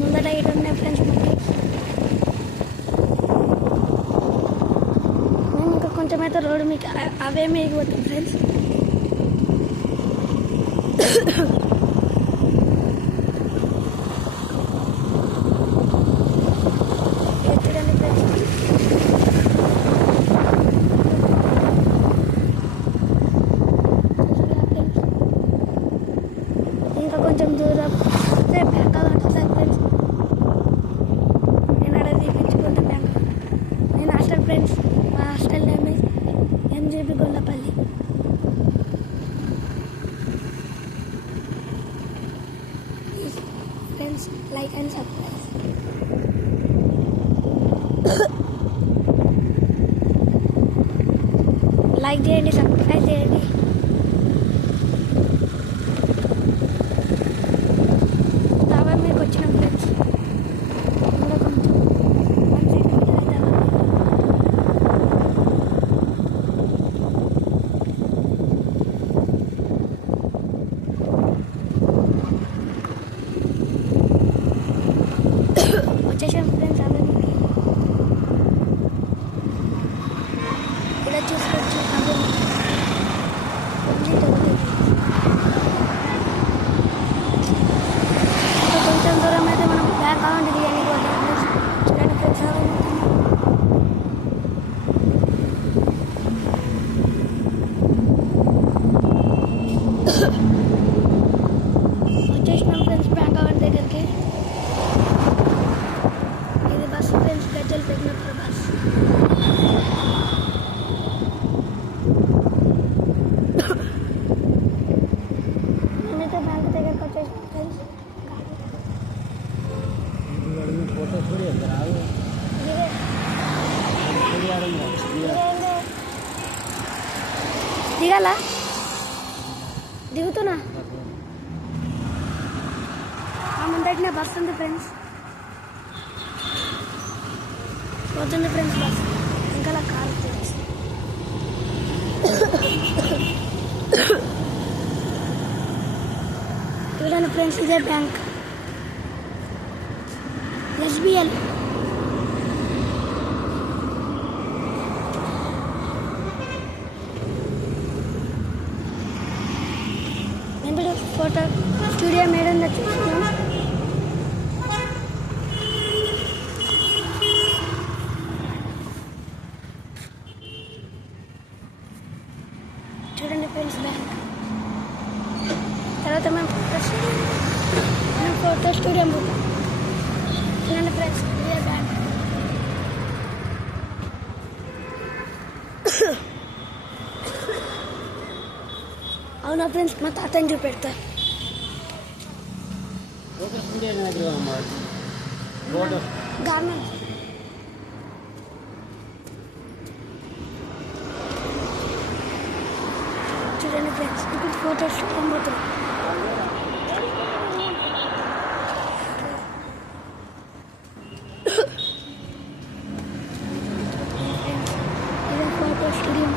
ముందట ఇటు ఉన్నాయి ఫ్రెండ్స్. మేము ఇంకా కొంచెం అయితే రోడ్డు మీకు అవే మీకు పోతాం ఫ్రెండ్స్. చూడండి ఫ్రెండ్స్, ఇంకా కొంచెం దూరం బ్యాంక్ ఉంటుంది ఫ్రెండ్స్. నేను అక్కడ తీపించుకుంటా బ్యాంక్. నేను హాస్టల్ ఫ్రెండ్స్, మా hostel name MJB Gollapalli. Friends like and subscribe. Like చేయండి, సబ్స్క్రైబ్ చేయండి. దావా మీకు వచ్చినాం ఫ్రెండ్స్. ఇంకా కొంచెం 1 సెంటీమీటర్ దావా. వచ్చేసాం ఫ్రెండ్స్. అవే ఇలా చూసుకోవచ్చు. అవే కంప్లీట్ అవుతుంది. ఇంకా కొంచెం దూరం అయితే మనం బ్యాంక్ అకౌంట్ తీయడానికి పోతాం ఫ్రెండ్స్. చూడండి ఫ్రెండ్స్, అవే వచ్చేసినాం ఫ్రెండ్స్ బ్యాంక్ అకౌంట్ దగ్గరికి. ఇది బస్ ఫ్రెండ్స్, గజ్జలు పెట్టినప్పుడు బస్. నేనైతే బ్యాంక్ దగ్గరికి వచ్చేసినాం ఫ్రెండ్స్. దిగాల దిగుతున్నా. ఆ ముందటినే బస్ ఉంది ఫ్రెండ్స్. పోతుంది ఫ్రెండ్స్ బస్. ఇంకా కారు ఫ్రెండ్స్. చూడండి ఫ్రెండ్స్, ఇదే బ్యాంక్ ఎస్బిఎల్. నేను ఫోటో స్టూడియో మేడం చూస్తున్నాను. చూడండి ఫ్రెండ్స్ బ్యాంక్. తర్వాత మేము ఫోటో స్టూడియో పోతాం. చూడండి ఫ్రెండ్స్, ఇదే బ్యాంక్. అవునా ఫ్రెండ్స్, మా తాతని చూపెడతా. గార్మెంట్. చూడండి ఫ్రెండ్స్, ఇప్పుడు ఫోటో స్టూడియో పోతాం. ఇదే ఫోటో స్టూడియో.